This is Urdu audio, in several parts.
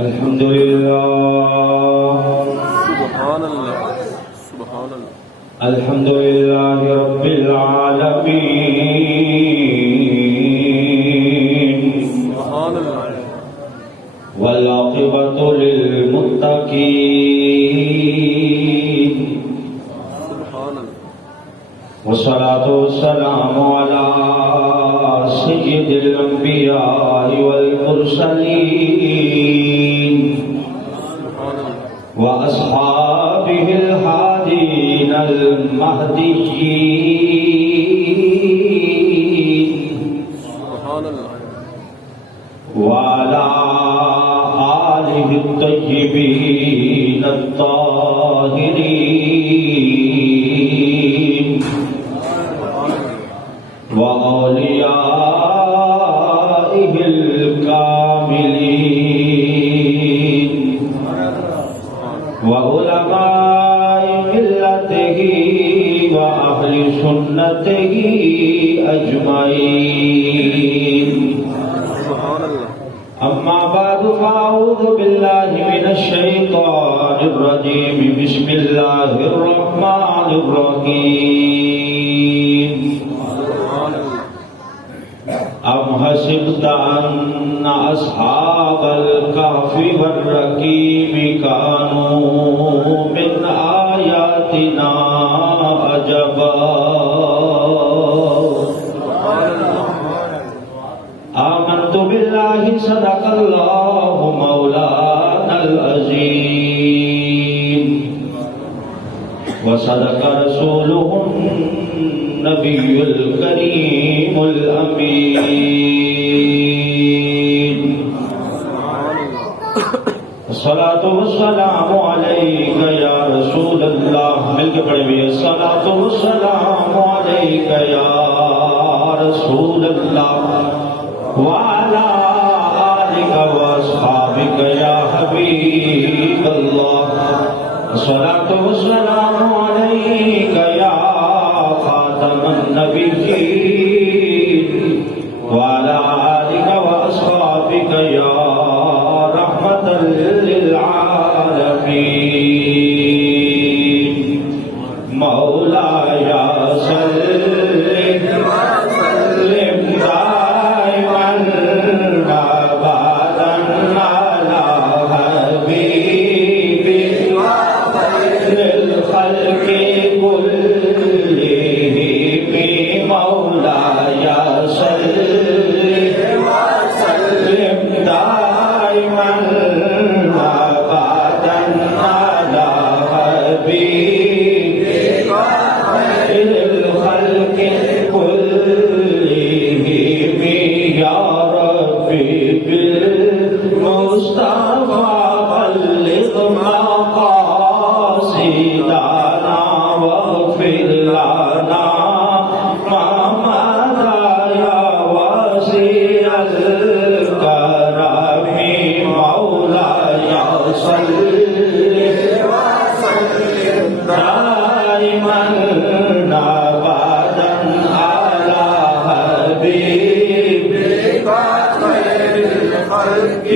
الحمد لله سبحان اللہ سبحان اللہ الحمد لله رب العالمين سبحان اللہ والعاقبة للمتقين سبحان اللہ والصلاة والسلام على سيد الأنبياء والمرسلين وأصحابه الهادين المهديين سبحان اللہ وعلى آله الطيبين الطاهرين وأوليائه الكاملين وعلماء ملته وأهل سنته أجمعين سبحان اللہ أما بعد فأعوذ بالله من الشيطان الرجيم بسم الله الرحمن الرحيم سبحان اللہ أم حسبت أن أصحاب الكهف والرقيم كانوا من آياتنا عجبا آمنت بالله صدق الله مولانا العظيم وصدق رسوله النبي الكريم الأمين الصلاة والسلام عليك يا رسول الله مل کے پڑھے ہوئے الصلاة والسلام عليك يا رسول الله وعلى آلك وأصحابك يا حبيب الله الصلاة والسلام عليك يا خاتم النبيين وعلى آلك وأصحابك يا رحمة للعالمين مولاي صل وسلم دائما أبدا على حبيبك خير الخلق كلهم مولاي صل وسلم دائما أبدا على حبيبك خير الخلق كلهم يا ربي بالمصطفى بلغ مقاصدنا واغفر لنا ما مضى يا واسع الكرم مولاي صل وسلم دائما أبدا على حبيبك خير الخلق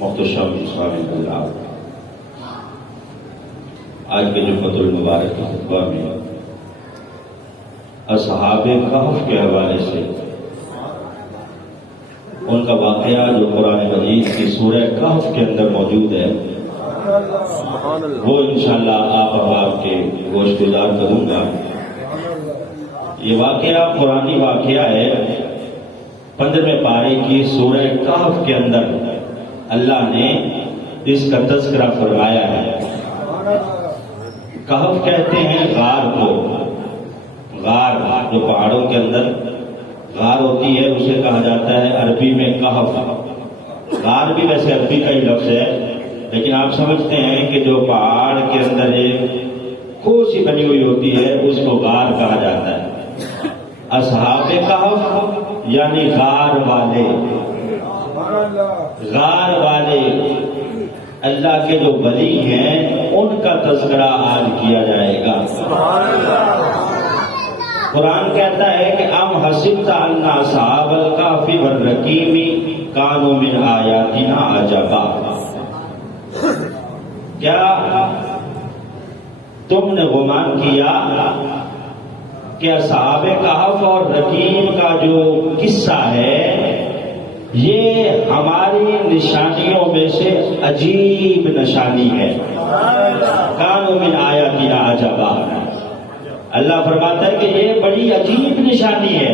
محتشم اسلامی اللہ آج کے جو فضل المبارک کے خطبہ میں اصحاب کہف کے حوالے سے ان کا واقعہ جو قرآن مجید کی سورہ کہف کے اندر موجود ہے سبحان اللہ وہ انشاءاللہ آپ احباب کے گوش گزار کروں گا۔ یہ واقعہ قرآنی واقعہ ہے 15ویں پارے کی سورہ کہف کے اندر اللہ نے اس کا تذکرہ فرمایا ہے۔ کہف کہتے ہیں غار کو، غار جو پہاڑوں کے اندر غار ہوتی ہے اسے کہا جاتا ہے عربی میں کہف۔ غار بھی ویسے عربی کا ہی لفظ ہے، لیکن آپ سمجھتے ہیں کہ جو پہاڑ کے اندر ایک کوسی بنی ہوئی ہوتی ہے اس کو غار کہا جاتا ہے۔ اصحاب کہف یعنی غار والے، غار والے اللہ کے جو ولی ہیں ان کا تذکرہ آج کیا جائے گا۔ قرآن کہتا ہے کہ ام حسبت ان اصحاب الکہف والرقیم کانوا من آیاتنا عجبا، کیا تم نے گمان کیا کہ اصحاب کہف اور رقیم کا جو قصہ ہے یہ ہماری نشانیوں میں سے عجیب نشانی ہے؟ کانوا من آیاتنا عجبا، اللہ فرماتا ہے کہ یہ بڑی عجیب نشانی ہے.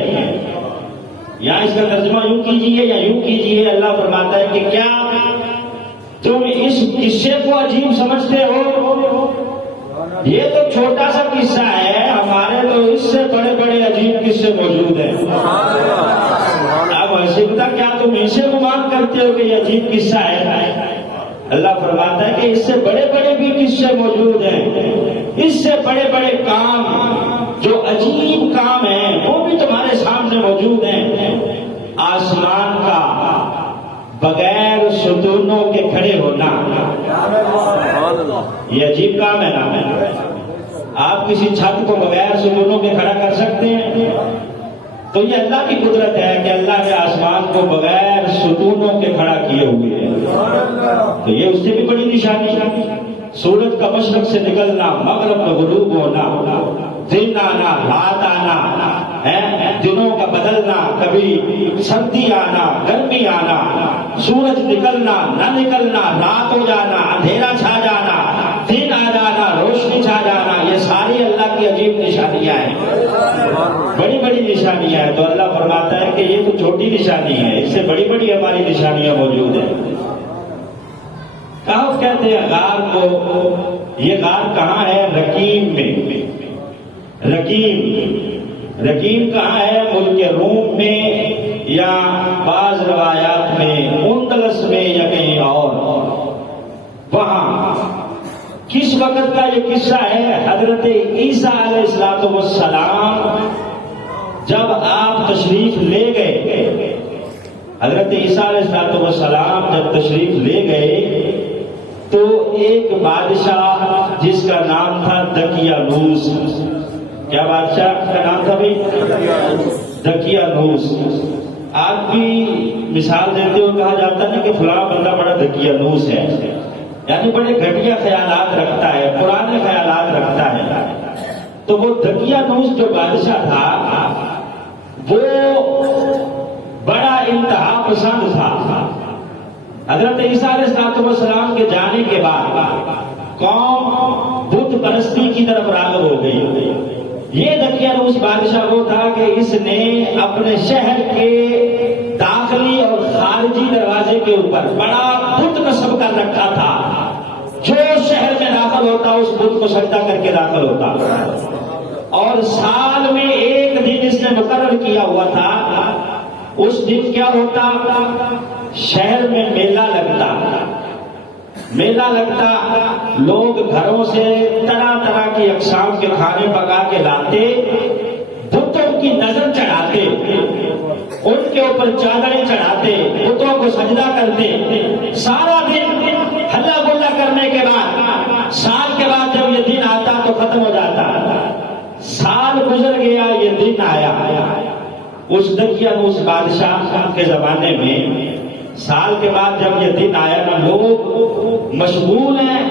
یا اس کا ترجمہ یوں کیجئے یا یوں کیجئے، اللہ فرماتا ہے کہ کیا تم اس قصے کو عجیب سمجھتے ہو؟ یہ تو چھوٹا سا قصہ ہے، ہمارے تو اس سے بڑے بڑے عجیب قصے موجود ہیں. اب حسبتا، کیا تم اسے گمان کرتے ہو کہ یہ عجیب قصہ ہے؟ اللہ فرماتا ہے کہ اس سے بڑے بڑے بھی قصے موجود ہیں، اس سے بڑے بڑے کام جو عجیب کام ہیں وہ بھی تمہارے سامنے موجود ہیں. آسمان کا بغیر ستونوں کے کھڑے ہونا یہ عجیب کام ہے نا. آپ کسی چھت کو بغیر ستونوں کے کھڑا کر سکتے ہیں؟ تو یہ اللہ کی قدرت ہے کہ اللہ نے آسمان کو بغیر ستونوں کے کھڑا کیے ہوئے ہیں. تو یہ اس سے بھی بڑی نشانی ہے. سورج کا مشرق سے نکلنا، مغرب میں غروب ہونا، دن آنا رات آنا ہے، دنوں کا بدلنا، کبھی سردی آنا گرمی آنا، سورج نکلنا نہ نکلنا، رات ہو جانا اندھیرا چھا جانا، دن آ جانا روشنی چھا جانا، یہ ساری اللہ کی عجیب نشانیاں ہیں، بڑی بڑی نشانیاں ہیں. تو اللہ فرماتا ہے کہ یہ تو چھوٹی نشانی ہے، اس سے بڑی بڑی ہماری نشانیاں موجود ہیں. کہف کہتے ہیں غار کو. یہ غار کہاں ہے؟ رقیم میں. رقیم کہاں ہے؟ ملک روم میں یا بعض روایات میں اندلس میں یا کہیں اور. وہاں کس وقت کا یہ قصہ ہے؟ حضرت عیسیٰ علیہ السلام جب آپ تشریف لے گئے، حضرت عیسیٰ علیہ السلام جب تشریف لے گئے تو ایک بادشاہ جس کا نام تھا دقیانوس. کیا بادشاہ کا نام تھا بھائی؟ دقیانوس. آپ بھی مثال دیتے ہوئے کہا جاتا ہے کہ فلاں بندہ بڑا دقیانوس ہے، یعنی بڑے گھٹیا خیالات رکھتا ہے، پرانے خیالات رکھتا ہے. تو وہ دقیانوس جو بادشاہ تھا وہ بڑا انتہا پسند تھا. حضرت عیسیٰ علیہ السلام کے جانے کے بعد قوم بت پرستی کی طرف راغب ہو گئی. یہ دقیانوس بادشاہ وہ تھا کہ اس نے اپنے شہر کے داخلی اور خارجی دروازے کے اوپر بڑا بت نصب کر رکھا تھا. جو شہر میں داخل ہوتا اس بت کو سجدہ کر کے داخل ہوتا. اور سال میں ایک دن اس نے مقرر کیا ہوا تھا. اس دن کیا ہوتا؟ شہر میں میلہ لگتا، لوگ گھروں سے طرح طرح کی اقسام کے کھانے پکا کے لاتے، بتوں کی نظر چڑھاتے، ان کے اوپر چادریں چڑھاتے، بتوں کو سجدہ کرتے. سارا دن ہلا گلا کرنے کے بعد سال کے بعد جب یہ دن آتا تو ختم ہو جاتا. سال گزر گیا، یہ دن آیا. اس دقیانوس بادشاہ کے زمانے میں سال کے بعد جب یہ دن آیا نا، لوگ مشغول ہیں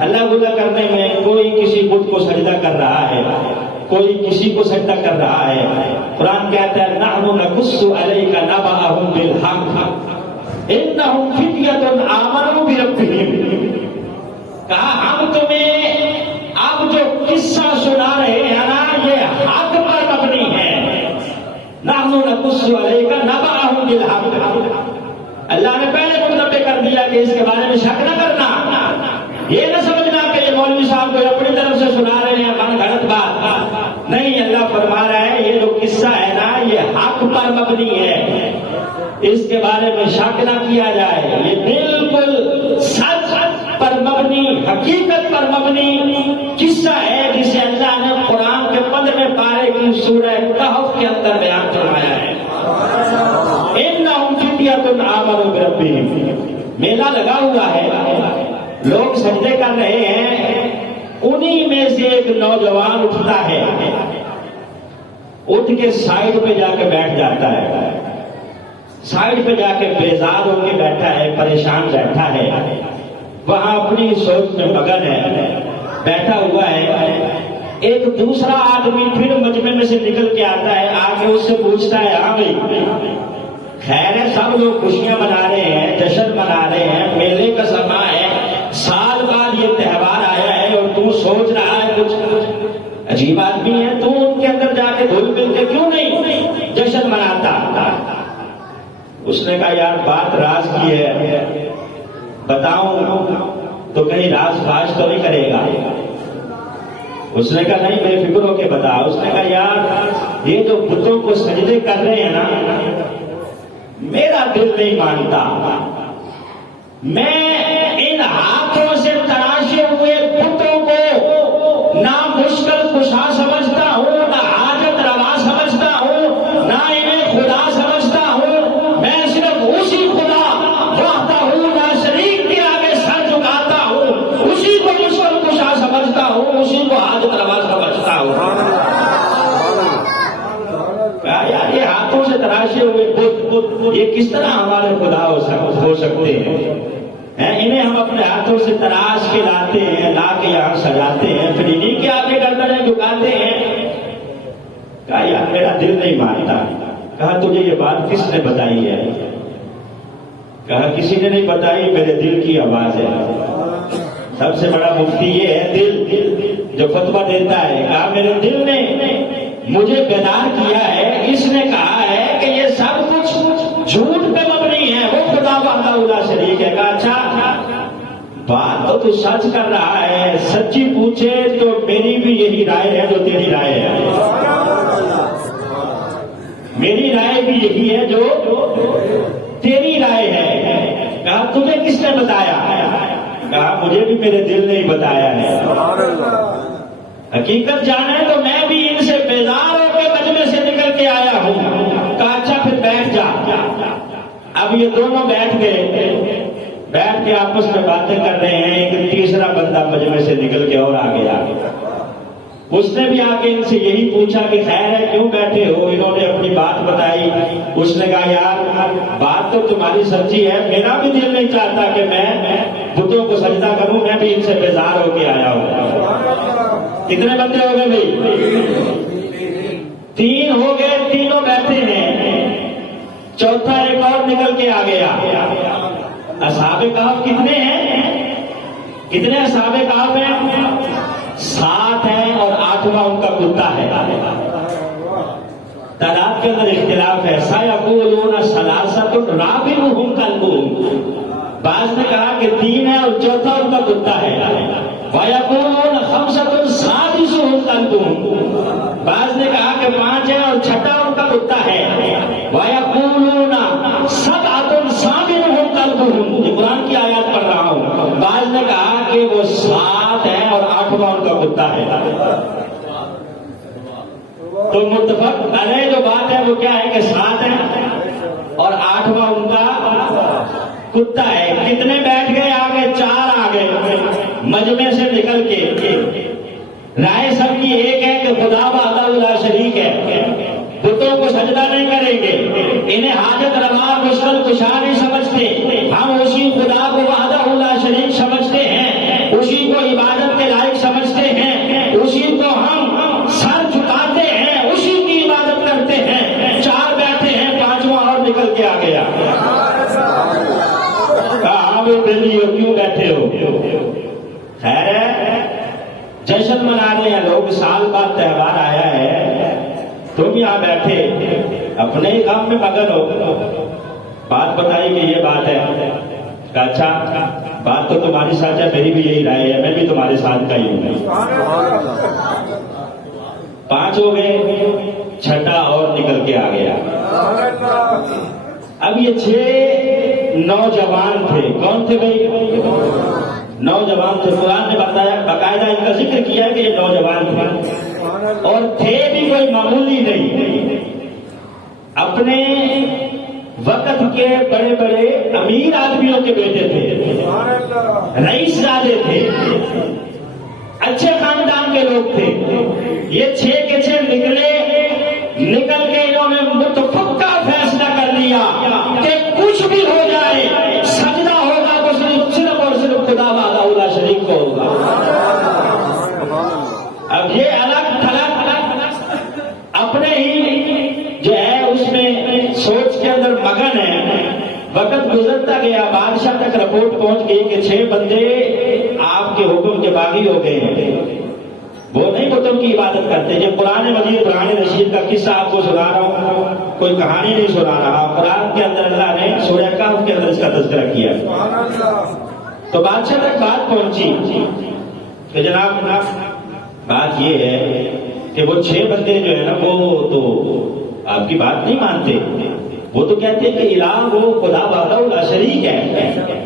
ہلا گلا کرنے میں. کوئی کسی بت کو سجدہ کر رہا ہے، کوئی کسی کو سجدہ کر رہا ہے. قرآن کہتا ہے نحن نقص علیک نبأہم بالحق انہم فتیۃ آمنوا بربہم. کہا ہم تمہیں اب جو قصہ سنا رہے ہیں نا یہ حق پر مبنی ہے. نحن نقص علیک نبأہم بالحق. اللہ نے پہلے منتبہ کر دیا کہ اس کے بارے میں شک نہ کرنا. یہ نہ سمجھنا کہ یہ مولوی صاحب کو اپنی طرف سے سنا رہے ہیں من گھڑت بات. نہیں، اللہ فرما رہا ہے یہ جو قصہ ہے نا یہ حق پر مبنی ہے، اس کے بارے میں شک نہ کیا جائے. یہ بالکل سچ پر مبنی، حقیقت پر مبنی قصہ ہے جسے اللہ نے قرآن کے 15ویں پارے کی سورہ کہف کے اندر بیان فرمایا ہے. انہم فتیۃ آمنوا بربہم. میلہ لگا ہوا ہے، لوگ سجدے کر رہے ہیں. انہی میں سے ایک نوجوان اٹھتا ہے اٹھ کے سائڈ پہ جا کے بیٹھ جاتا ہے، سائڈ پہ جا کے بیزار ہو کے بیٹھا ہے، پریشان بیٹھا ہے، وہاں اپنی سوچ میں مگن ہے، بیٹھا ہوا ہے۔ ایک دوسرا آدمی پھر مجمع میں سے نکل کے آتا ہے، آ کے اس سے پوچھتا ہے، ہاں بھائی خیر ہے، سب لوگ خوشیاں منا رہے ہیں، جشن منا رہے ہیں، میلے کا سما ہے، سال بعد یہ تہوار آیا ہے اور تو سوچ رہا ہے کچھ عجیب آدمی ہے، تو ان کے اندر جا کے گھل مل کے کیوں نہیں جشن مناتا؟ اس نے کہا یار بات راز کی ہے، بتاؤں تو کہیں راز فاش تو نہیں کرے گا؟ اس نے کہا نہیں بے فکر ہو کے بتا۔ اس نے کہا یار یہ جو بتوں کو سجدے کر رہے ہیں نا، میرا دل نہیں مانتا، میں ان ہاتھوں سے تراشے ہوئے بتوں کو نہ مشکل کشا سمجھتا ہوں، نہ حاجت روا سمجھتا ہوں، نہ انہیں خدا سمجھتا ہوں، میں صرف اسی خدا وحدہ لا شریک کے آگے سر جھکاتا ہوں، اسی کو مشکل کشا سمجھتا ہوں، اسی کو حاجت روا سمجھتا ہوں۔ یار یہ ہاتھوں سے تراشے ہوئے بت یہ کس طرح ہمارے خدا ہو سکتے ہیں؟ انہیں ہم اپنے ہاتھوں سے تراش کے لاتے ہیں، لا کے یہاں سجاتے ہیں، پھر انہیں کے آگے گردنیں جھکاتے ہیں۔ کہا یار میرا دل نہیں مانتا۔ کہا تجھے یہ بات کس نے بتائی ہے؟ کہا کسی نے نہیں بتائی، میرے دل کی آواز ہے۔ سب سے بڑا مفتی یہ ہے دل جو فتویٰ دیتا ہے۔ کہا میرے دل نے مجھے بیدار کیا ہے، اس نے کہا ہے کہ یہ سب کچھ جھوٹ پہ مبنی ہے، وہ خدا وحدہ لا شریک ہے۔ کہا اچھا بات تو سچ کر رہا ہے، سچی پوچھے تو میری بھی یہی رائے ہے جو تیری رائے ہے، میری رائے بھی یہی ہے جو تیری رائے ہے۔ کہا تجھے کس نے بتایا؟ کہا مجھے بھی میرے دل نے ہی بتایا ہے۔ حقیقت جانے تو میں بھی ان سے بیزار ہو کے مجمع سے نکل کے آیا ہوں۔ کہا اچھا پھر بیٹھ جا۔ اب یہ دونوں بیٹھ گئے، بیٹھ کے آپس میں باتیں کر رہے ہیں۔ ایک تیسرا بندہ مجمع سے نکل کے اور آ گیا، اس نے بھی آ کے ان سے یہی پوچھا کہ خیر ہے کیوں بیٹھے ہو؟ انہوں نے اپنی بات بتائی۔ اس نے کہا یار بات تو تمہاری سچی ہے، میرا بھی دل نہیں چاہتا کہ میں بتوں کو سجدہ کروں، میں بھی ان سے بیزار ہو کے آیا ہوں۔ کتنے بندے ہو گئے بھائی؟ 3 ہو گئے، تینوں بیٹھے ہیں، چوتھا ایک اور نکل کے آ گیا۔ اصحاب کہف کتنے ہیں؟ کتنے اصحاب کہف ہیں؟ 7 ہیں اور 8واں ان کا کتا ہے۔ تعداد کے اندر اختلاف ہے۔ سَيَقُولُونَ ثَلَاثَةٌ رَابِعُهُمْ كَلْبُهُمْ، بعض نے کہا کہ 3 ہے اور چوتھا ان کا کتا ہے۔ وَيَقُولُونَ خَمْسَةٌ سَادِسُهُمْ كَلْبُهُمْ، بعض نے کہا کہ 5 ہے اور چھٹا ان کا کتا ہے۔ وَيَقُولُونَ سَبْعَةٌ ثَامِنُهُمْ كَلْبُهُمْ، یہ قرآن کی آیات پڑھ رہا ہوں۔ بعض نے کہا کہ وہ 7 ہے اور 8واں ان کا کتا ہے۔ تو متفق علیہ جو بات ہے وہ کیا ہے کہ 7 ہے اور 8واں ان کا کتا ہے۔ کتنے بیٹھ گئے؟ آگے 4 آ گئے مجمع سے نکل کے۔ رائے سب کی ایک ہے کہ خدا وحدہ لا شریک ہے، بتوں کو سجدہ نہیں کریں گے، انہیں حاجت روا مشکل کشا نہیں سمجھتے، ہم اسی خدا کو وحدہ لا شریک سمجھتے ہیں، اسی کو عبادت کے لائق سمجھتے ہیں، اسی کو ہم سر جھکاتے ہیں، اسی کی عبادت کرتے ہیں۔ 4 بیٹھے ہیں، 5واں اور نکل کے آ گیا۔ کہاں وہ دلی ہو، کیوں بیٹھے ہو؟ خیر ہے جشن منا رہے ہیں لوگ، سال بعد تہوار آیا ہے، تم یہاں بیٹھے اپنے ہی کام میں مگن ہو۔ بات بتائی کہ یہ بات ہے۔ کہا اچھا بات تو تمہاری ساتھ ہے، میری بھی یہی رائے ہے، میں بھی تمہارے ساتھ کا ہی ہوں۔ 5 ہو گئے، چھٹا اور نکل کے آ گیا۔ اب یہ 6 نوجوان تھے۔ کون تھے بھائی؟ نوجوان تھے۔ قرآن نے بتایا، باقاعدہ ان کا ذکر کیا کہ یہ نوجوان تھے اور تھے بھی کوئی معمولی نہیں، اپنے وقت کے بڑے بڑے امیر آدمیوں کے بیٹے تھے، رئیس زادے تھے، اچھے خاندان کے لوگ تھے۔ یہ 6 کے 6 نکلے نکل کے انہوں نے متفقہ فیصلہ کر لیا کہ کچھ بھی ہو جائے سجدہ ہوگا تو صرف اور صرف خدا وحدہ لا شریک کو ہوگا. اب یہ الگ تھلگ اپنے ہی جو ہے اس میں سوچ کے اندر مگن ہے. وقت گزرتا گیا، بادشاہ تک رپورٹ پہنچ گئی کہ 6 بندے آپ کے حکم کے باغی ہو گئے ہیں. وہ نہیں بتوں کی عبادت کرتے. جب قرآن مجید قرآن رشید کا قصہ آپ کو سنا رہا ہوں، کوئی کہانی نہیں سنا رہا. قرآن کے اندر اللہ نے سورہ کہف کے اندر اس کا تذکرہ کیا. تو بادشاہ تک بات پہنچی کہ جناب بات یہ ہے کہ وہ 6 بندے جو ہے نا وہ تو آپ کی بات نہیں مانتے. وہ تو کہتے ہیں کہ الہ وہ خدا وحدہ لا شریک ہے،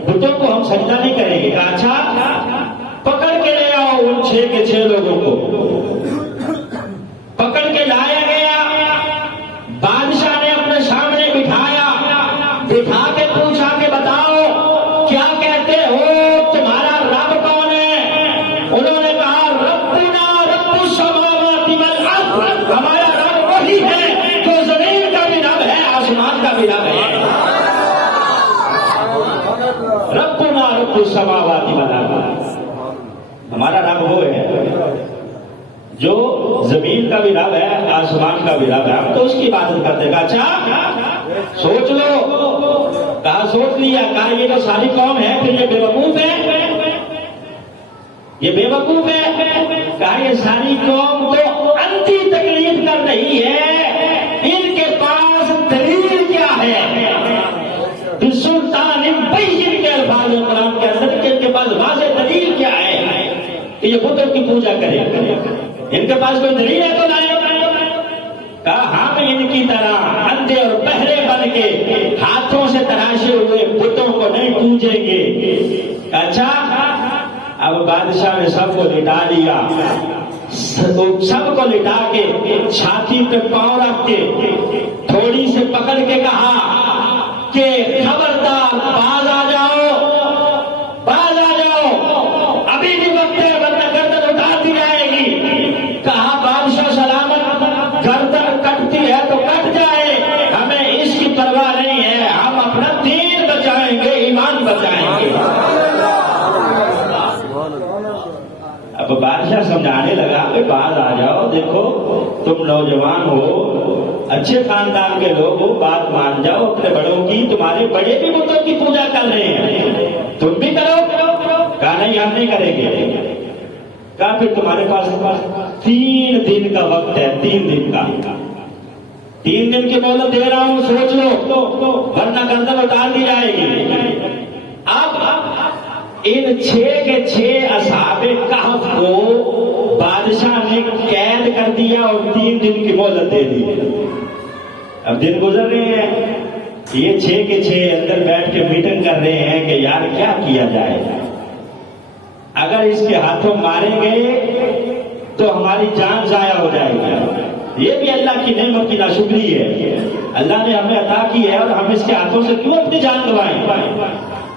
بتوں کو ہم سجدہ نہیں کریں گے. کہا اچھا پکڑ کے لے آؤ ان 6 کے 6 لوگوں کو. پکڑ کے لایا گیا، بادشاہ نے اپنے سامنے بٹھایا، بٹھا کے پوچھا کہ بتاؤ کیا کہتے ہو، تمہارا رب کون ہے؟ انہوں نے کہا ربنا رب السماوات والارض، ہمارا رب وہی ہے جو زمین کا بھی رب ہے آسمان کا بھی رب ہے. ربنا رب السماوات والارض، ہمارا رب وہ ہے جو زمین کا بھی رب ہے آسمان کا بھی رب ہے، ہم تو اس کی عبادت کرتے. کہا اچھا سوچ لو. کہا سوچ لیا. کہا یہ جو ساری قوم ہے پھر یہ بے وقوف ہے، یہ بے وقوف ہے. کہا یہ ساری قوم تو انتی تقلید کر رہی ہے، ان کے پاس دلیل کیا ہے؟ سلطان بین کے الفاظ قرآن کے اندر ان کے پاس واضح دلیل کیا ہے کہ یہ بتوں کی پوجا کرے؟ ان کے پاس کوئی دلیل ہے تو لائے. کہا ہم ان کی طرح اندھے اور بہرے بن کے ہاتھوں سے تراشے ہوئے بتوں کو نہیں پوجیں گے. اچھا اب بادشاہ نے سب کو لٹا دیا، سب کو لٹا کے چھاتی پہ پاؤں رکھ کے تھوڑی سے پکڑ کے کہا کہ خبردار باز آ جاؤ، باز آ جاؤ، ابھی بھی وقت ہے ورنہ گردن اٹھا دی جائے گی. کہا بادشاہ سلامت، گردن کٹتی ہے تو کٹ جائے، ہمیں اس کی پرواہ نہیں ہے، ہم اپنا دین بچائیں گے، ایمان بچائیں گے. اب بادشاہ سمجھانے لگا کہ باز آ جاؤ، دیکھو تم نوجوان ہو، اچھے خاندان کے لوگ ہو، بات مان جاؤ اپنے بڑوں کی. تمہارے بڑے بھی بتوں کی پوجا کر رہے ہیں، تم بھی کرو. کہا نہیں ہم نہیں کریں گے. کہا پھر تمہارے پاس 3 دن کا وقت ہے، 3 دن کا. 3 دن کی مہلت دے رہا ہوں، سوچ لو ورنہ گردن اتار دی جائے گی. اب ان 6 کے 6 اصحاب کہف کو بادشاہ نے قید کر دیا اور 3 دن کی مہلت دے دی. اب دن گزر رہے ہیں، یہ 6 کے 6 اندر بیٹھ کے میٹنگ کر رہے ہیں کہ یار کیا کیا جائے. اگر اس کے ہاتھوں مارے گئے تو ہماری جان ضائع ہو جائے گی. یہ بھی اللہ کی نعمت کی ناشکری ہے، اللہ نے ہمیں عطا کی ہے اور ہم اس کے ہاتھوں سے کیوں اپنی جان گنوائیں.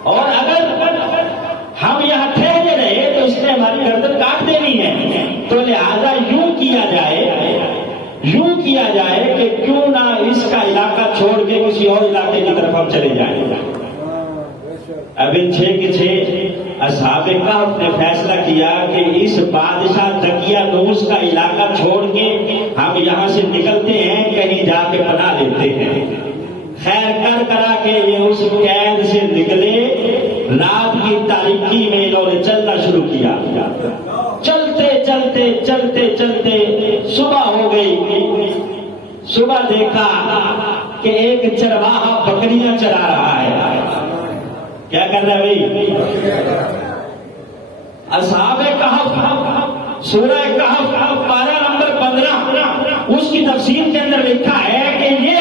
اور اگر ہم یہاں ٹھہرے رہے تو اس نے ہماری گردن کاٹ دینی ہے. تو لہذا یوں کیا جائے کہ کیوں نہ اس کا علاقہ چھوڑ کے کسی اور علاقے کی طرف ہم چلے جائیں. اب ان 6 کے 6 اصحاب کہف نے فیصلہ کیا کہ اس بادشاہ دقیانوس کا علاقہ چھوڑ کے ہم یہاں سے نکلتے ہیں، کہیں جا کے پناہ لیتے ہیں. خیر کر کرا کے یہ اس قید سے نکلے. رات کی تاریکی میں انہوں نے چلنا شروع کیا. چلتے چلتے چلتے چلتے صبح ہو گئی. صبح دیکھا کہ ایک چرواہا بکریاں چرا رہا ہے. کیا کر رہا ہے بھائی؟ اصحاب کہف سورہ کہف پارہ نمبر 15 اس کی تفسیر کے اندر لکھا ہے کہ یہ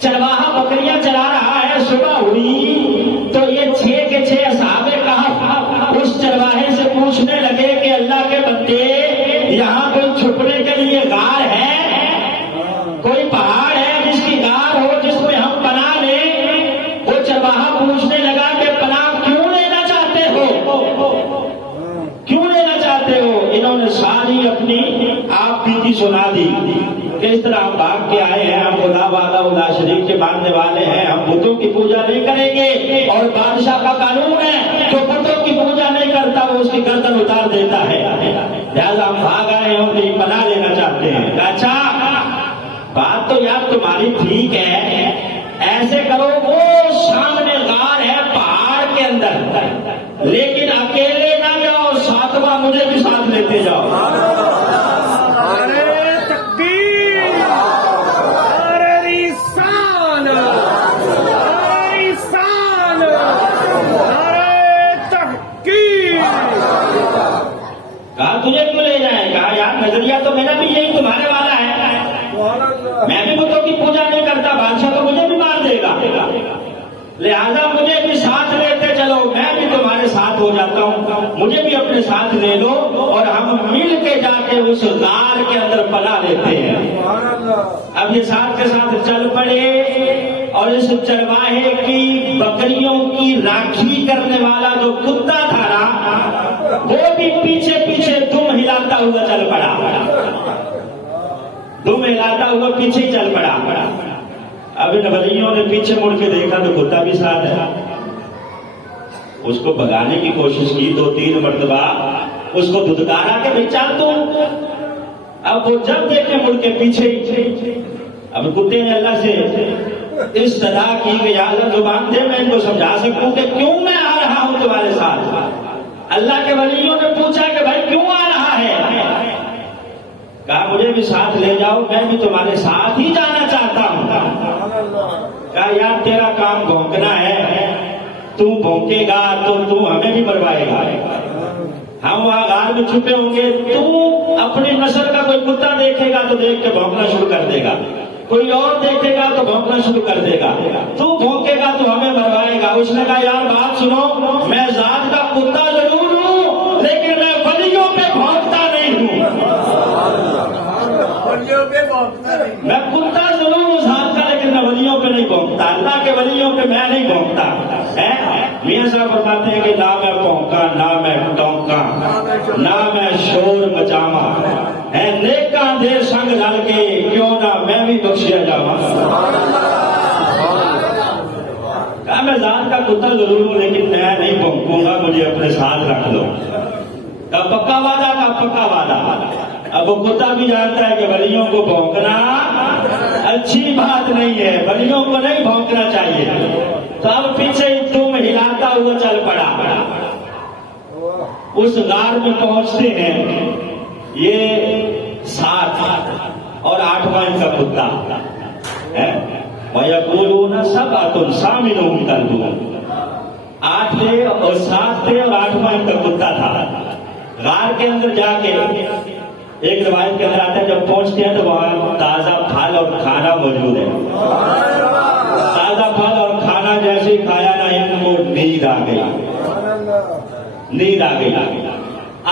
چرواہا بکریاں چرا رہا ہے. صبح ہوئی تو یہ 6 کے 6 اصحاب کہف اس چرواہے سے پوچھنے لگے کہ اللہ کے بندے یہاں کوئی چھپنے کے لیے غار ہے، کوئی پہاڑ ہے جس کی غار ہو جس میں ہم پناہ لیں؟ وہ چرواہا پوچھنے لگا کہ پناہ کیوں لینا چاہتے ہو، کیوں لینا چاہتے ہو؟ انہوں نے کہ اس طرح ہم بھاگ کے آئے ہیں، ہم خدا وحدہ لا شریک کے ماننے والے ہیں، ہم بتوں کی پوجا نہیں کریں گے، اور بادشاہ کا قانون ہے جو بتوں کی پوجا نہیں کرتا وہ اس کی گردن اتار دیتا ہے، لہٰذا ہم بھاگ آئے ہیں اور پناہ لینا چاہتے ہیں۔ اچھا بات تو یار تمہاری ٹھیک ہے، ایسے کرو وہ سامنے غار ہے پہاڑ کے اندر، لیکن اکیلے نہ جاؤ، ساتواں مجھے بھی ساتھ لیتے جاؤ۔ نعرہ تکبیر، نعرہ رسالت، نعرہ رسالت، نعرہ تحقیق۔ کہا تجھے کیوں لے جائیں؟ کہا یار نظریہ تو میرا بھی یہی تمہارے والا ہے، میں بھی بتوں کی پوجا نہیں کرتا، بادشاہ تو مجھے بھی مار دے گا، لہذا مجھے بھی ساتھ لیتے چلو، میں بھی تمہارے ساتھ ہو جاتا ہوں، مجھے بھی اپنے ساتھ لے لو اور ہم مل کے جا کے اس غار کے اندر پناہ لیتے ہیں۔ اب یہ ساتھ کے ساتھ چل پڑے اور اس چرواہے کی بکریوں کی راکھی کرنے والا جو کتا تھا نا وہ بھی پیچھے پیچھے دم ہلاتا ہوا چل پڑا، دم ہلاتا ہوا پیچھے ہی چل پڑا۔ اب ان ولیوں نے پیچھے مڑ کے دیکھا تو کتا بھی ساتھ ہے، اس کو بھگانے کی کوشش کی، 2-3 مرتبہ اس کو دھتکارا کہ بھائی چل تو، اب وہ جب دیکھے مڑ کے پیچھے ہی۔ اب کتے نے اللہ سے استدعا کی کہ یا اللہ زبان دے میں ان کو سمجھا سکوں کہ کیوں میں آ رہا ہوں تمہارے ساتھ۔ اللہ کے ولیوں نے پوچھا کہ بھائی کیوں آ رہا ہے؟ کہا مجھے بھی ساتھ لے جاؤ، میں بھی تمہارے ساتھ ہی جانا چاہتا ہوں۔ کہا یار تیرا کام بھونکنا ہے، تو بھونکے گا تو ہمیں بھی مروائے گا، ہم وہاں غار میں چھپے ہوں گے، تو اپنی نسل کا کوئی کتا دیکھے گا تو دیکھ کے بھونکنا شروع کر دے گا، کوئی اور دیکھے گا تو بھونکنا شروع کر دے گا، تو بھونکے گا تو ہمیں مروائے گا۔ اس نے کہا یار بات سنو، میں ذات کا کتا ضرور ہوں لیکن میں ولیوں پہ بھونکتا نہیں ہوں، میں کتا ضرور ہوں ذات کا لیکن میں ولیوں پہ نہیں بھونکتا، اللہ کے ولیوں پہ میں نہیں بھونکتا۔ میاں صاحب فرماتے ہیں کہ نہ میں بھونکا، نہ میں ٹونکا، نہ میں شور مچاواں، نیکاں دے سنگ رل کے کیوں نہ میں بھی بخشیا جاواں۔ کہا میں ذات کا کتا ضرور ہوں لیکن میں نہیں بھونکوں گا، مجھے اپنے ساتھ رکھ لو۔ کہا پکا وعدہ؟ کہا پکا وعدہ۔ اب وہ کتا بھی جانتا ہے کہ ولیوں کو بھونکنا اچھی بات نہیں ہے، ولیوں کو نہیں بھونکنا چاہیے، تو اب پیچھے تم ہلاتا ہوا چل پڑا۔ اس غار میں پہنچتے ہیں، یہ 7 اور 8واں ان کا کتا ہے، وَيَقُولُونَ سَبْعَةٌ ثَامِنُهُمْ كَلْبُهُمْ، 8 تھے اور 7 تھے اور 8واں ان کا کتا تھا۔ غار کے اندر جا کے ایک روایت کے اندر آتا ہے جب پہنچتے ہیں تو وہاں تازہ پھل اور کھانا موجود ہے، تازہ پھل اور کھانا جیسے ہی کھایا نا ان کو نیند آ گئی، نیند آ گئی،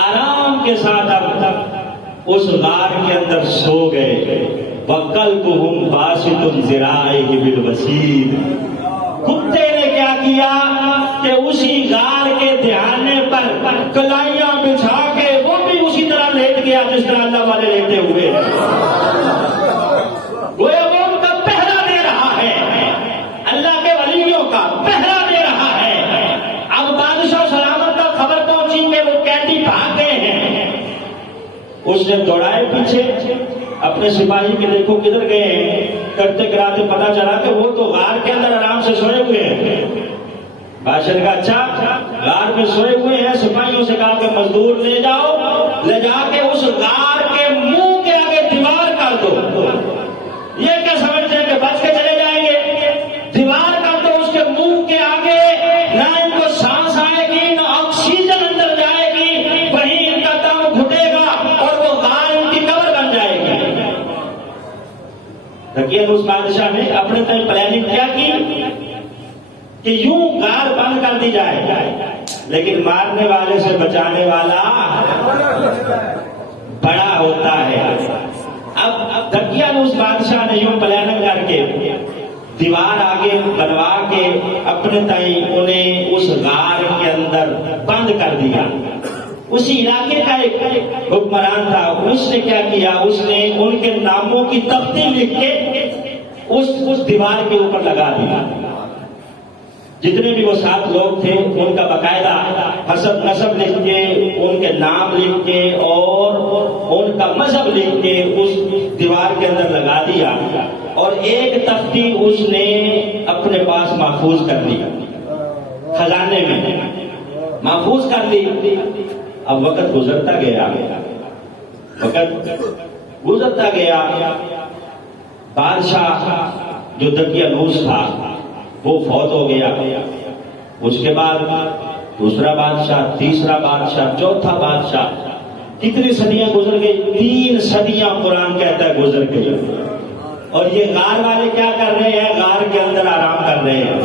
آرام کے ساتھ اب اس غار کے اندر سو گئے۔ وَقَلْبُهُمْ بَاسِطٌ ذِرَاعِهِ بِالْوَسِيدِ، کتے نے کیا کیا کہ اسی غار کے دہانے پر کلائیاں بچھا کے وہ بھی اسی طرح لیٹ گیا جس طرح اللہ والے لیٹے ہوئے ہیں، گویا وہ ان کا پہرا دے رہا ہے، اللہ کے ولیوں کا پہرا دے رہا ہے۔ اب بادشاہ سلامت کا خبر پہنچی کہ وہ قیدی بھاگ گئے ہیں، اس نے دوڑائے پیچھے اپنے سپاہی کے، دیکھو کدھر گئے ہیں، کرتے کراتے پتا چلا کہ وہ تو غار کے اندر آرام سے سوئے ہوئے ہیں۔ بادشاہ نے کہا اچھا غار میں سوئے ہوئے ہیں، سپاہیوں سے کہا کہ مزدور لے جاؤ، لے جا کے اس غار کے منہ کے آگے دیوار کر دو۔ یہ کیا سمجھتے ہیں کہ بچ کے چلے جائیں گے؟ دیوار کر دو اس کے منہ کے آگے، نہ ان کو سانس آئے گی نہ آکسیجن اندر جائے گی، وہیں ان کا دم گھٹے گا اور وہ غار ان کی قبر بن جائے گی۔ لیکن اس بادشاہ نے اپنے طرف پلاننگ کیا کی کہ یوں غار بند کر دی جائے، لیکن مارنے والے سے بچانے والا بڑا ہوتا ہے۔ اب دکیانوس بادشاہ نے یوں پلاننگ کر کے دیوار آگے بنوا کے اپنے تئیں انہیں اس غار کے اندر بند کر دیا۔ اسی علاقے کا ایک حکمران تھا، اس نے کیا کیا، اس نے ان کے ناموں کی تختی لکھ کے اس دیوار کے اوپر لگا دیا۔ جتنے بھی وہ 7 لوگ تھے ان کا باقاعدہ حسب نسب لکھ کے، ان کے نام لکھ کے اور ان کا مذہب لکھ کے اس دیوار کے اندر لگا دیا، اور ایک تختی اس نے اپنے پاس محفوظ کر لی، خزانے میں محفوظ کر لی۔ اب وقت گزرتا گیا، بادشاہ جو دقیانوس تھا وہ فوت ہو گیا، اس کے بعد دوسرا بادشاہ، تیسرا بادشاہ، چوتھا بادشاہ، کتنی صدیاں گزر گئی؟ 3 صدیاں قرآن کہتا ہے گزر گئی، اور یہ غار والے کیا کر رہے ہیں؟ غار کے اندر آرام کر رہے ہیں۔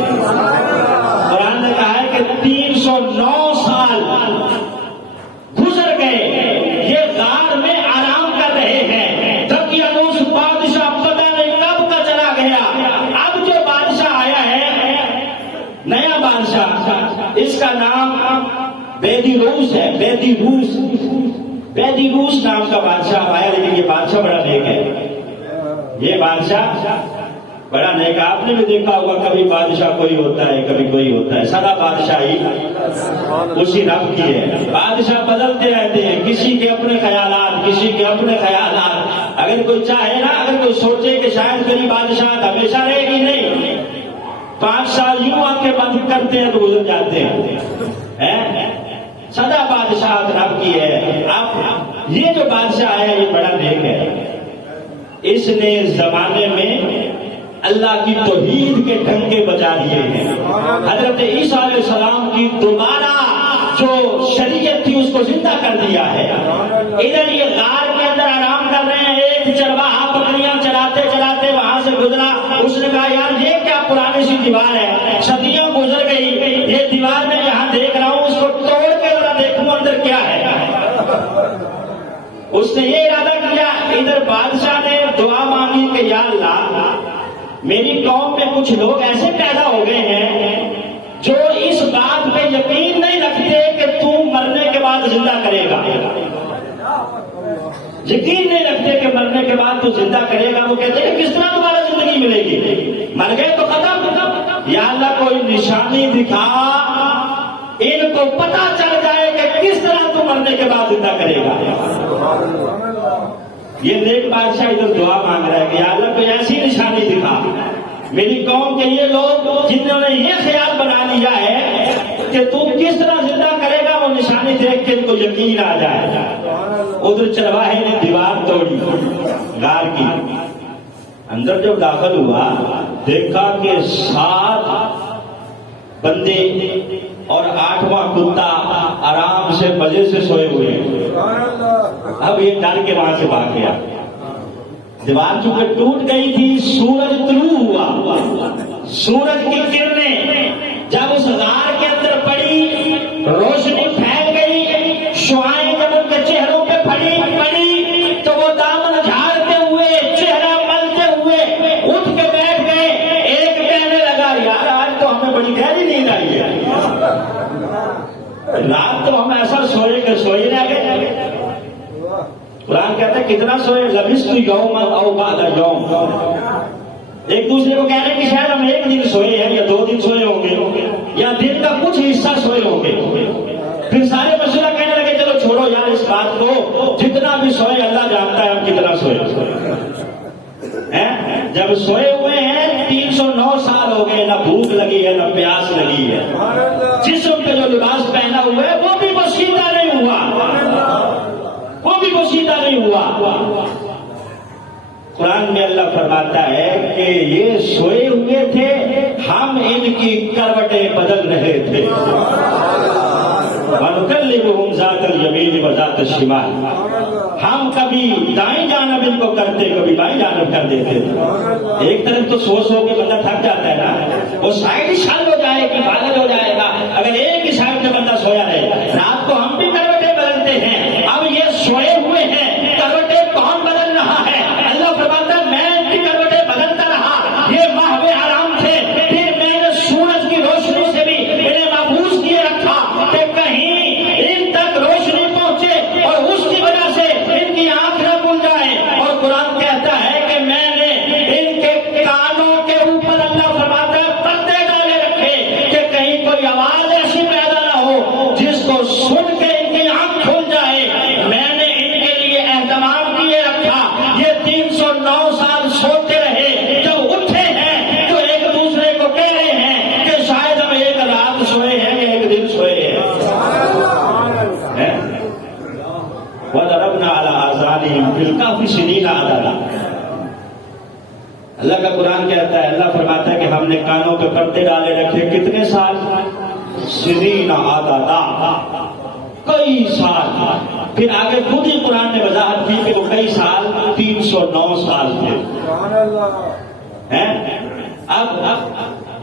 قرآن نے کہا ہے کہ 309 سال گزر گئے، یہ غار میں آرام کر رہے ہیں۔ دقیانوس بادشاہ پتہ نہیں کب کا چلا گیا، اب جو بادشاہ آیا ہے، نیا بادشاہ، اس کا نام بیدیروس ہے، بیدیروس نام کا بادشاہ آیا، لیکن یہ بادشاہ بڑا نیک ہے، یہ بادشاہ بڑا نیک۔ آپ نے بھی دیکھا ہوگا کبھی بادشاہ کوئی ہوتا ہے، کبھی کوئی ہوتا ہے، سدا بادشاہی اسی رب کی ہے۔ بادشاہ بدلتے رہتے ہیں، کسی کے اپنے خیالات، کسی کے اپنے خیالات۔ اگر کوئی چاہے نا، اگر کوئی سوچے کہ شاید میری بادشاہ ہمیشہ رہے گی، نہیں، 5 سال یوں آنکھیں بند کرتے ہیں تو گزر جاتے ہیں۔ سدا بادشاہ رب کی ہے۔ اب یہ جو بادشاہ ہے یہ بڑا نیک ہے، اس نے زمانے میں اللہ کی توحید کے ڈنکے بجا دیے ہیں۔ حضرت عیسیٰ علیہ السلام کی دوبارہ جو شریعت تھی اس کو زندہ کر دیا ہے۔ ادھر یہ غار کے اندر آرام کر رہے ہیں، ایک چرواہا بکریاں چلاتے چلاتے وہاں سے گزرا، اس نے کہا یار یہ کیا پرانی سی دیوار ہے، صدیاں گزر گئی، یہ دیوار میں یہاں دیکھ رہا ہوں، اس کو توڑ کے ذرا دیکھوں اندر کیا ہے۔ اس نے یہ ارادہ کیا، ادھر بادشاہ نے دعا مانگی کہ یا اللہ میری قوم میں کچھ لوگ ایسے پیدا ہو گئے ہیں جو اس بات پہ یقین نہیں رکھتے کہ تو مرنے کے بعد زندہ کرے گا، یقین نہیں رکھتے کہ مرنے کے بعد تو زندہ کرے گا۔ وہ کہتے ہیں کہ کس طرح دوبارہ زندگی ملے گی، مر گئے تو ختم، یا اللہ کوئی نشانی دکھا، ان کو پتا چل جائے کہ کس طرح تو مرنے کے بعد زندہ کرے گا۔ یہ نیک بادشاہ ادھر دعا مانگ رہا ہے کہ یا اللہ کوئی ایسی نشانی دکھا، میری قوم کے یہ لوگ جنہوں نے یہ خیال بنا لیا ہے کہ تو کس طرح زندہ کرے گا، وہ نشانی دیکھ کے ان کو یقین آ جائے۔ ادھر چرواہے نے دیوار توڑی غار کی، اندر جب داخل ہوا دیکھا کہ 7 بندے اور 8واں کتا آرام سے مزے سے سوئے ہوئے ہیں۔ اب یہ ڈر کے وہاں سے بھاگ گیا، دیوار چونکہ ٹوٹ گئی تھی، سورج طلوع ہوا، سورج کی کرنیں جب اس غار کے اندر پڑی، روشنی پھیل گئی، شعاعیں جب ان کے چہروں پہ پڑی تو وہ دامن جھاڑتے ہوئے، چہرہ ملتے ہوئے اٹھ کے بیٹھ گئے۔ ایک کہنے لگا یار آج تو ہمیں بڑی گہری نیند آئی ہے، رات تو ہم ایسا سوئے کہ سوئے رہ گئے۔ قرآن کہتا ہے کتنا سوئے، لبثت یوما او بعد یوم، ایک دوسرے کو کہہ رہے کہ شاید ہم 1 دن سوئے ہیں یا 2 دن سوئے ہوں گے یا دن کا کچھ حصہ سوئے ہوں گے۔ پھر سارے مشورہ کہنے لگے چلو چھوڑو یار اس بات کو، جتنا بھی سوئے اللہ جانتا ہے ہم کتنا سوئے۔ جب سوئے ہوئے ہیں 309 سال ہو گئے، نہ بھوک لگی ہے نہ پیاس لگی ہے، جسم پہ جو لباس پہنا ہوا ہے وہ بھی پوشیدہ نہیں ہوا، وہ بھی پوشیدہ نہیں ہوا۔ قرآن میں اللہ فرماتا ہے کہ یہ سوئے ہوئے تھے، ہم ان کی کروٹیں بدل رہے تھے۔ وَنُكَلِّمُهُمْ ذَاتَ الْيَمِينِ وَذَاتَ الشِّمَالِ، ہم کبھی دائیں جانب ان کو کرتے، کبھی بائیں جانب کر دیتے تھے۔ ایک طرف تو سو کے بندہ تھک جاتا ہے نا، وہ سائڈ ہی شل ہو جائے گی، پاگل ہو جائے گا اگر ایک ہی سائڈ میں بندہ سویا رہے۔ رات کو ہم بھی کروٹیں بدلتے ہیں، اب یہ سوئے ہوئے ہیں، کروٹیں کون بدل رہا ہے؟ اللہ فرماتا ہے میں ان کی کروٹیں بدلتا رہا، یہ ماہوے حرام تھے، پھر میں نے سورج کی روشنی سے بھی انہیں محفوظ کیے رکھا کہ کہیں ان تک روشنی 309 سال سوتے رہے، جب اٹھے ہیں تو ایک دوسرے کو کہہ رہے ہیں کہ شاید ہم ایک رات سوئے ہیں یا ایک دن سوئے ہیں۔ وَضَرَبْنَا عَلَىٰ آذَانِهِمْ فِي الْكَهْفِ سِنِينَ عَدَدًا۔ اللہ کا قرآن کہتا ہے، اللہ فرماتا ہے کہ ہم نے کانوں پہ پردے ڈالے رکھے، کتنے سال؟ سنین عددا، کئی سال۔ پھر آگے خود ہی قرآن نے وضاحت کی کہ وہ کئی سال 309 سال تھے۔ اب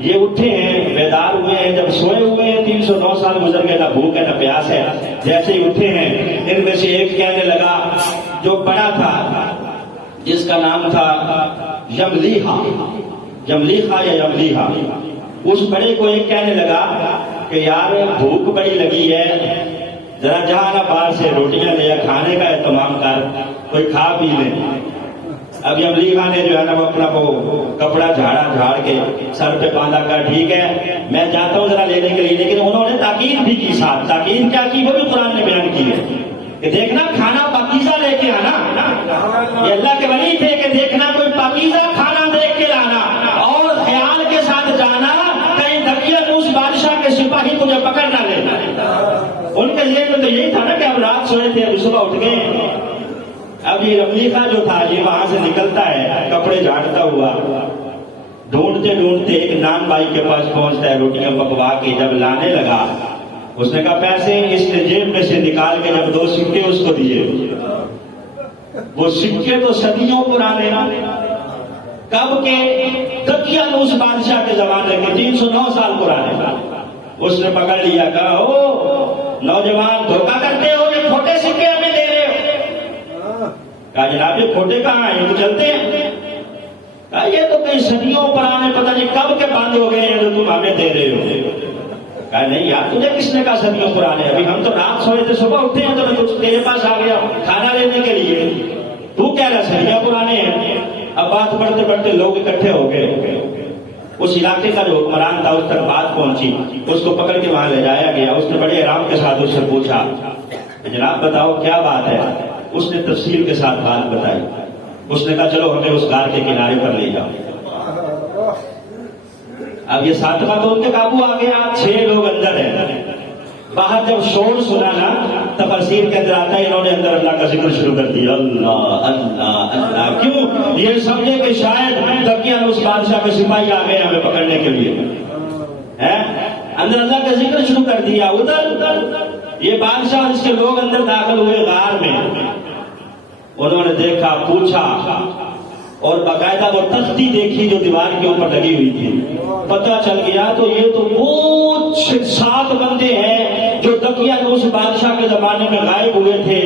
یہ اٹھے ہیں، بیدار ہوئے ہیں، جب سوئے ہوئے ہیں 309 سال گزر گئے، نہ بھوک ہے نہ پیاس ہے۔ جیسے ہی اٹھے ہیں، ان میں سے ایک کہنے لگا جو بڑا تھا، جس کا نام تھا یملیحہ یا یملیحہ، اس بڑے کو ایک کہنے لگا کہ یار بھوک بڑی لگی ہے، ذرا جا نا باہر سے روٹیاں لے، کھانے کا اہتمام کر، کوئی کھا پی لے۔ اب یملیحہ نے جو ہے نا وہ اپنا وہ کپڑا جھاڑ کے سر پہ باندھا کر ٹھیک ہے میں جاتا ہوں ذرا لینے کے لیے، لیکن انہوں نے تاکید بھی کی، ساتھ تاکید کیا کی وہ بھی قرآن نے بیان کی ہے کہ دیکھنا کھانا پاکیزہ لے کے آنا۔ یہ اللہ کے ولی تھے کہ دیکھنا کوئی پاکیزہ کھانا دیکھ کے لانا، اور خیال کے ساتھ جانا کہیں دقیانوس بادشاہ کے سپاہی تجھے پکڑ نہ لینا۔ ان کے ذہن میں تو یہی تھا نا کہ اب رات سوئے تھے، اب صبح اٹھ گئے۔ اب یہ یملیحہ جو تھا یہ وہاں سے نکلتا ہے کپڑے جھاڑتا ہوا، ڈھونڈتے ڈھونڈتے ایک نان بائی کے پاس پہنچتا ہے، روٹیاں پکوا کے جب لانے لگا اس نے کہا پیسے، اس نے جیب میں سے نکال کے جب 2 سکے اس کو دیے، وہ سکے تو صدیوں پرانے، کب کے؟ دقیانوس بادشاہ کے زمانے کے، 309 سال پرانے۔ اس نے پکڑ لیا، کہا او نوجوان دھوکہ کرتے ہو، یہ کھوٹے سکے ہمیں دے رہے ہو۔ کہا جناب یہ کھوٹے کہاں ہیں، یہ تو چلتے ہیں۔ کہا یہ تو کئی صدیوں پرانے، پتہ نہیں کب کے بند ہو گئے ہیں جو تم ہمیں دے رہے ہو۔ کہا نہیں یار تجھے کس نے کہا صدیوں پرانے، ابھی ہم تو رات سوئے تھے، صبح اٹھے ہیں تو میں کچھ تیرے پاس آ گیا کھانا لینے کے لیے، تو کہہ رہا صدیوں پرانے ہیں۔ اب بات بڑھتے بڑھتے لوگ اکٹھے ہو گئے، اس علاقے کا جو حکمران تھا اس تک بات پہنچی، اس کو پکڑ کے وہاں لے جایا گیا۔ اس نے بڑے آرام کے ساتھ اس سے پوچھا جناب بتاؤ کیا بات ہے؟ اس نے تفصیل کے ساتھ بات بتائی۔ اس نے کہا چلو ہمیں اس غار کے کنارے پر لے جاؤ۔ اب یہ ساتواں تو ان کے قابو آ گیا، 6 لوگ اندر ہیں۔ باہر جب شور سنا نا تفسیر کے اندر آتا ہے انہوں نے اندر اللہ کا ذکر شروع کر دیا، اللہ اللہ اللہ۔ کیوں؟ یہ سمجھے کہ شاید دقیانوس بادشاہ کے سپاہی آ گئے ہمیں پکڑنے کے لیے، اندر اللہ کا ذکر شروع کر دیا۔ ادھر یہ بادشاہ اور اس کے لوگ اندر داخل ہوئے غار میں، انہوں نے دیکھا، پوچھا، اور باقاعدہ وہ تختی دیکھی جو دیوار کے اوپر لگی ہوئی تھی، پتہ چل گیا تو یہ تو وہ 7 بندے ہیں جو دقیانوس بادشاہ کے زمانے میں غائب ہوئے تھے،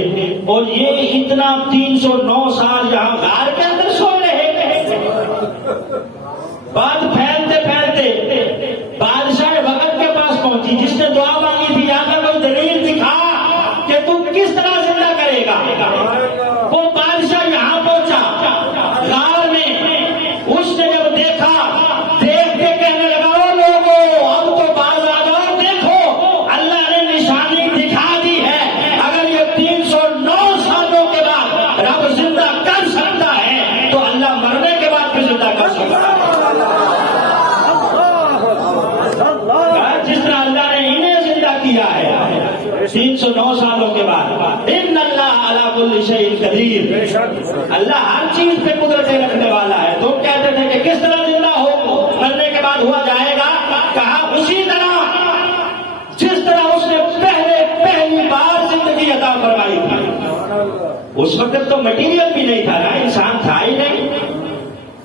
اور یہ اتنا 309 سال یہاں غار کے اندر سو رہے تھے۔ بات پھیلتے پھیلتے بادشاہ وقت کے پاس پہنچی، جس نے دعا مانگی تھی یا کوئی دلیل دکھا کہ تو کس طرح زندہ کرے گا۔ وہ بادشاہ یہاں پہنچا غار میں، اس نے جب دیکھا، دیکھ کے کہنے لگا او لوگوں اب تو باز آ جاؤ، دیکھو اللہ نے نشانی دکھا دی ہے، اگر یہ 309 سالوں کے بعد رب زندہ کر سکتا ہے تو اللہ مرنے کے بعد بھی زندہ کر سکتا ہے۔ جس طرح اللہ نے انہیں زندہ کیا ہے 309 سالوں کے بعد، ان اللہ علی کل شیء قدیر، اللہ ہر چیز پہ قدرتیں رکھنے والا ہے۔ تو کہتے تھے کہ کس طرح زندہ ہو، مرنے کے بعد ہوا جائے گا، کہا اسی طرح جس طرح اس نے پہلی بار زندگی عطا فرمائی تھی۔ اس وقت تو مٹیریل بھی نہیں تھا نا، انسان تھا ہی نہیں،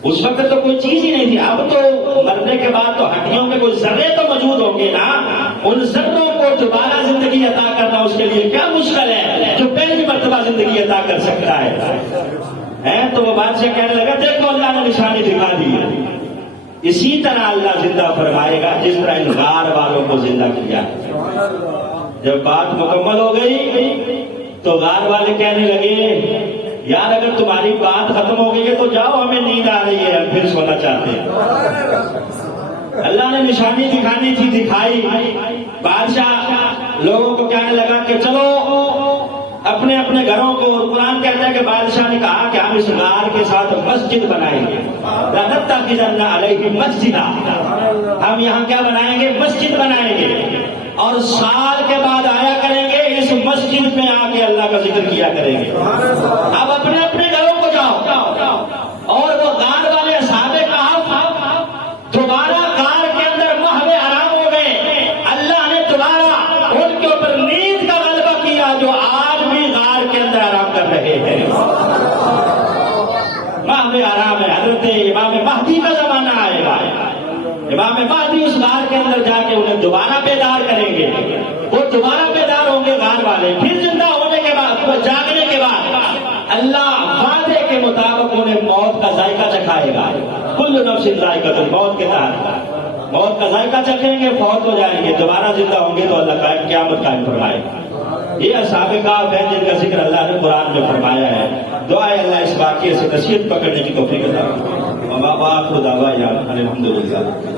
اس وقت تو کوئی چیز ہی نہیں تھی۔ اب تو مرنے کے بعد تو ہڈیوں میں کوئی ذرے تو موجود ہوں گے نا، ان ذروں کو دوبارہ زندگی عطا کرنا اس کے لیے کیا مشکل ہے جو پہلی مرتبہ زندگی عطا کر سکتا ہے۔ تو وہ بادشاہ کہنے لگا دیکھو اللہ نے نشانی دکھا دی ہے، اسی طرح اللہ زندہ فرمائے گا جس طرح ان غار والوں کو زندہ کیا۔ جب بات مکمل ہو گئی تو غار والے کہنے لگے یار اگر تمہاری بات ختم ہو گئی ہے تو جاؤ، ہمیں نیند آ رہی ہے، ہم پھر سونا چاہتے ہیں۔ اللہ نے نشانی دکھانی تھی، دکھائی۔ بادشاہ لوگوں کو کہنے لگا کہ چلو اپنے اپنے گھروں کو، اور قرآن کہتا ہے کہ بادشاہ نے کہا کہ ہم اس غار کے ساتھ مسجد بنائیں گے، لَنَتَّخِذَنَّ عَلَيْهِ مَسْجِدًا، ہم یہاں کیا بنائیں گے؟ مسجد بنائیں گے، اور سال کے بعد آیا کریں گے، اس مسجد میں آ کے اللہ کا ذکر کیا کریں گے۔ اب اپنے اپنے گھروں کو جاؤ، اور وہ غار والے اصحاب کہف دوبارہ غار کے اندر محو حرام ہو گئے، اللہ نے دوبارہ ان کے اوپر نیند کا غلبہ کیا، جو آج بھی غار کے اندر آرام کر رہے ہیں۔ محو حرام ہے۔ حضرت امام مہدی کا زمانہ آئے گا، امام مہدی اس غار کے اندر جا کے انہیں دوبارہ بیدار کریں گے، وہ دوبارہ بیدار ہوں گے غار والے، پھر زندہ ہونے کے بعد، جاگنے کے بعد اللہ وعدے کے مطابق انہیں موت کا ذائقہ چکھائے گا۔ کل نفس ذائقۃ الموت کے تحت موت کا ذائقہ چکھیں گے، فوت ہو جائیں گے، دوبارہ زندہ ہوں گے تو اللہ قائم قیامت قائم فرمائے گا۔ یہ اصحاب کہف ہیں جن کا ذکر اللہ نے قرآن میں فرمایا ہے۔ دعا ہے اللہ اس واقعے سے نصیحت پکڑنے کی توفیق عطا فرمائے۔ وآخر دعوانا الحمدللہ۔